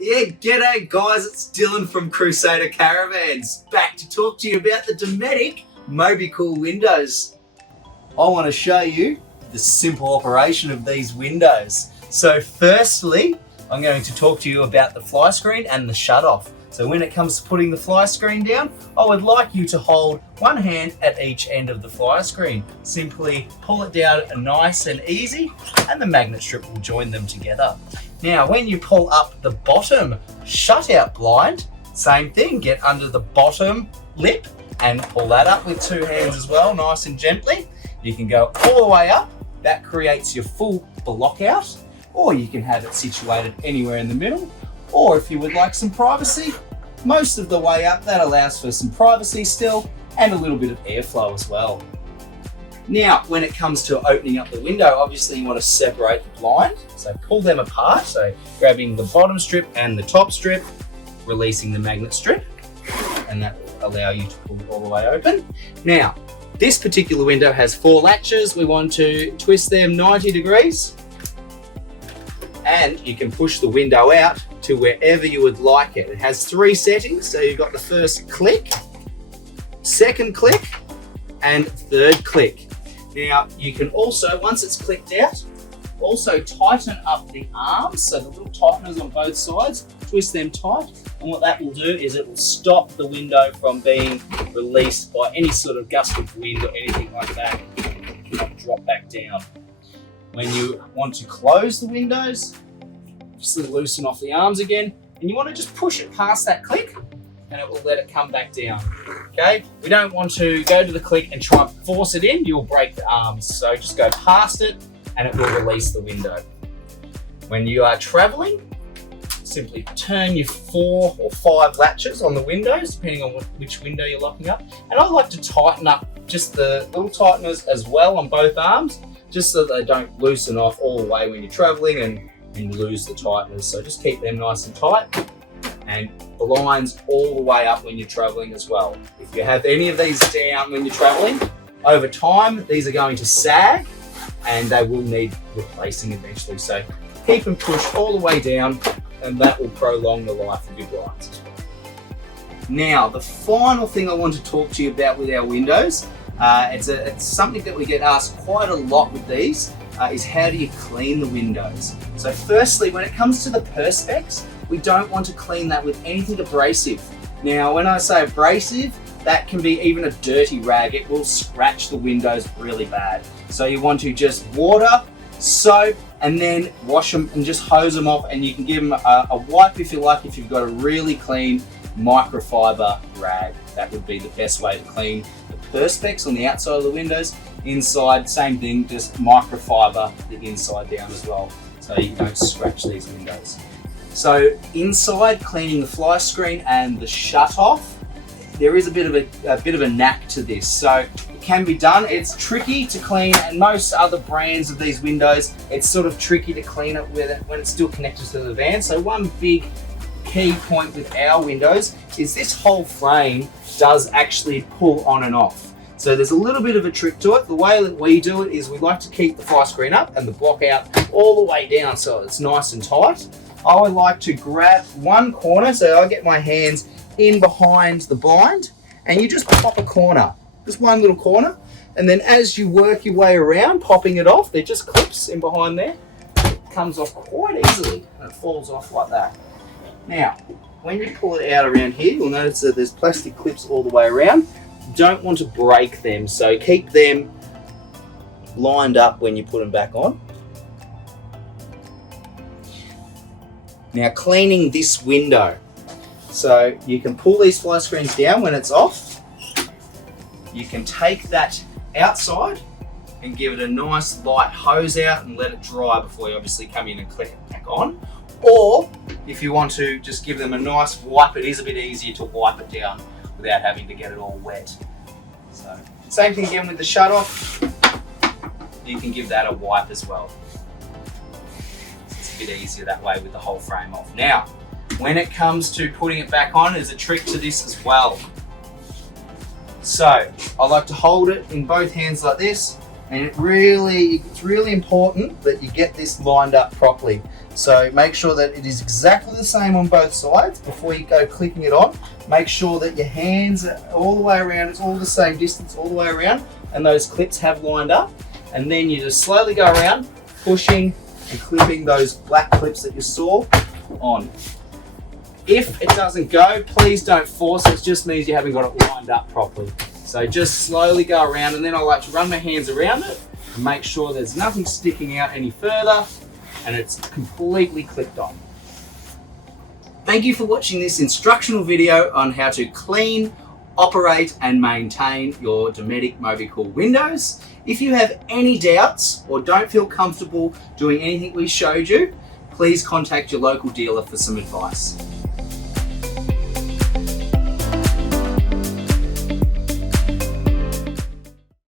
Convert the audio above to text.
Yeah, g'day guys, it's Dylan from Crusader Caravans, back to talk to you about the Dometic Mobicool windows. I want to show you the simple operation of these windows. So firstly, I'm going to talk to you about the fly screen and the shut off. So when it comes to putting the fly screen down, I would like you to hold one hand at each end of the fly screen. Simply pull it down nice and easy, and the magnet strip will join them together. Now, when you pull up the bottom shutout blind, same thing, get under the bottom lip and pull that up with two hands as well, nice and gently. You can go all the way up, that creates your full block out, or you can have it situated anywhere in the middle, or if you would like some privacy, most of the way up, that allows for some privacy still and a little bit of airflow as well. Now, when it comes to opening up the window, obviously you want to separate the blind, so pull them apart, so grabbing the bottom strip and the top strip, releasing the magnet strip, and that will allow you to pull it all the way open. Now, this particular window has 4 latches. We want to twist them 90 degrees, and you can push the window out to wherever you would like it. It has 3 settings, so you've got the first click, second click, and third click. Now, you can also, once it's clicked out, also tighten up the arms, so the little tighteners on both sides, twist them tight, and what that will do is it will stop the window from being released by any sort of gust of wind or anything like that. It will not drop back down. When you want to close the windows, just loosen off the arms again, and you want to just push it past that click, and it will let it come back down. Okay, we don't want to go to the click and try and force it in, you'll break the arms. So just go past it and it will release the window. When you are traveling, simply turn your 4 or 5 latches on the windows, depending on which window you're locking up. And I like to tighten up just the little tighteners as well on both arms, just so that they don't loosen off all the way when you're traveling and lose the tighteners. So just keep them nice and tight, and blinds all the way up when you're traveling as well. If you have any of these down when you're traveling, over time these are going to sag and they will need replacing eventually. So keep them pushed all the way down, and that will prolong the life of your blinds as well. Now, the final thing I want to talk to you about with our windows, it's something that we get asked quite a lot with these, is how do you clean the windows? So firstly, when it comes to the perspex, we don't want to clean that with anything abrasive. Now, when I say abrasive, that can be even a dirty rag. It will scratch the windows really bad. So you want to just water, soap, and then wash them and just hose them off, and you can give them a wipe if you like, if you've got a really clean microfiber rag. That would be the best way to clean the perspex on the outside of the windows. Inside, same thing, just microfiber the inside down as well, so you don't scratch these windows. So inside, cleaning the fly screen and the shut off, there is a bit of a knack to this. So it can be done. It's tricky to clean, and most other brands of these windows, it's sort of tricky to clean it when it's still connected to the van. So one big key point with our windows is this whole frame does actually pull on and off. So there's a little bit of a trick to it. The way that we do it is we like to keep the fly screen up and the block out all the way down so it's nice and tight. I would like to grab one corner, so I get my hands in behind the blind, and you just pop a corner, just one little corner, and then as you work your way around, popping it off, there just clips in behind there. It comes off quite easily, and it falls off like that. Now, when you pull it out around here, you'll notice that there's plastic clips all the way around. You don't want to break them, so keep them lined up when you put them back on. Now, cleaning this window. So you can pull these fly screens down when it's off. You can take that outside and give it a nice light hose out and let it dry before you obviously come in and click it back on. Or if you want to just give them a nice wipe, it is a bit easier to wipe it down without having to get it all wet. So same thing again with the shut off. You can give that a wipe as well. It's a bit easier that way with the whole frame off. Now, when it comes to putting it back on, there's a trick to this as well. So I like to hold it in both hands like this, And it's really important that you get this lined up properly. So make sure that it is exactly the same on both sides before you go clicking it on. Make sure that your hands are all the way around, it's all the same distance all the way around, and those clips have lined up. And then you just slowly go around, pushing and clipping those black clips that you saw on. If it doesn't go, please don't force it. It just means you haven't got it lined up properly. So just slowly go around, and then I like to run my hands around it and make sure there's nothing sticking out any further and it's completely clipped on. Thank you for watching this instructional video on how to clean, operate and maintain your Dometic Mobicool windows. If you have any doubts or don't feel comfortable doing anything we showed you, please contact your local dealer for some advice.